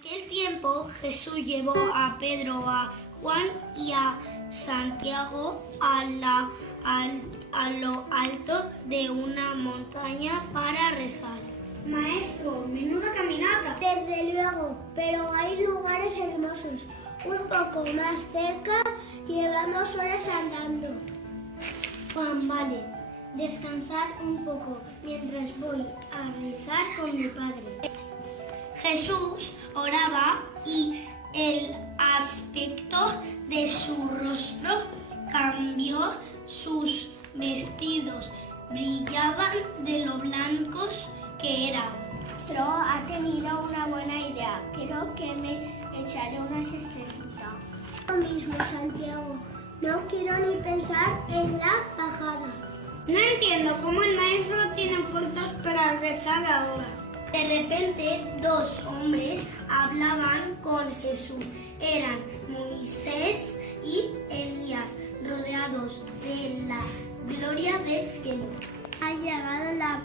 aquel tiempo Jesús llevó a Pedro, a Juan y a Santiago a lo alto de una montaña para rezar. Maestro, menuda caminata. Desde luego, pero hay lugares hermosos. Un poco más cerca llevamos horas andando. Juan, vale, descansar un poco mientras voy a rezar con mi padre. Jesús oraba y el aspecto de su rostro cambió. Sus vestidos brillaban de lo blancos que eran. Maestro, ha tenido una buena idea. Creo que me echaré una siestecita. Lo mismo, Santiago. No quiero ni pensar en la bajada. No entiendo cómo el maestro tiene fuerzas para rezar ahora. De repente, dos hombres hablaban con Jesús. Eran Moisés y Elías, rodeados de la gloria del cielo. Ha llegado la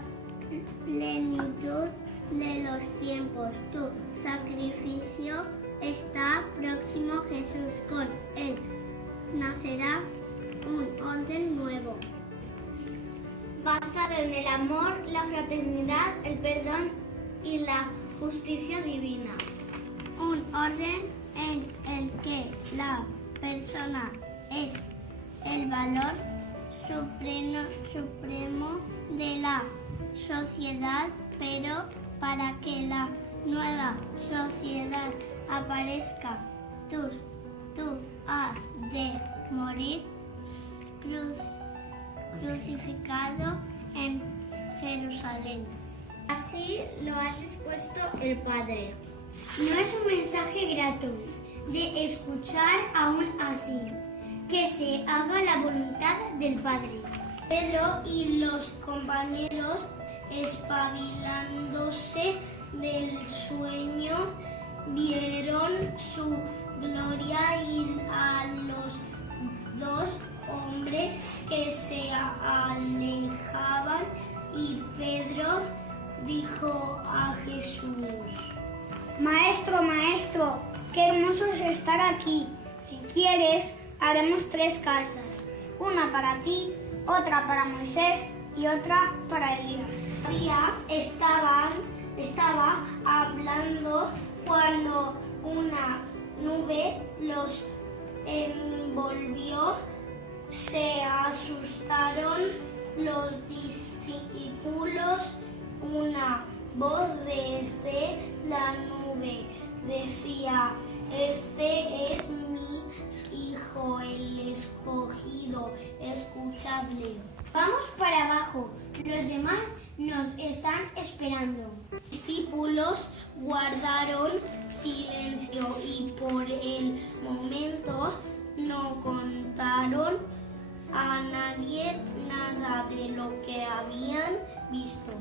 plenitud de los tiempos. Tu sacrificio está próximo, Jesús. Con él nacerá un orden nuevo, Basado en el amor, la fraternidad, el perdón y la justicia divina. un orden en el que la persona es el valor supremo de la sociedad, pero para que la nueva sociedad aparezca, tú has de morir crucificado en Jerusalén. Así lo ha dispuesto el Padre. No es un mensaje grato de escuchar aún así, que se haga la voluntad del Padre. Pedro y los compañeros, espabilándose del sueño, vieron su gloria y a los dos hombres que se alejaban, y Pedro dijo a Jesús: Maestro, qué hermoso es estar aquí. Si quieres, haremos 3 casas. Una para ti, otra para Moisés y otra para Elías. María estaba hablando cuando una nube los envolvió. Se asustaron los discípulos. Una voz desde la nube decía: Este es mi Hijo, el escogido, escuchadle. Vamos para abajo, los demás nos están esperando. Los discípulos guardaron silencio y por el momento no contaron a nadie nada de lo que habían visto.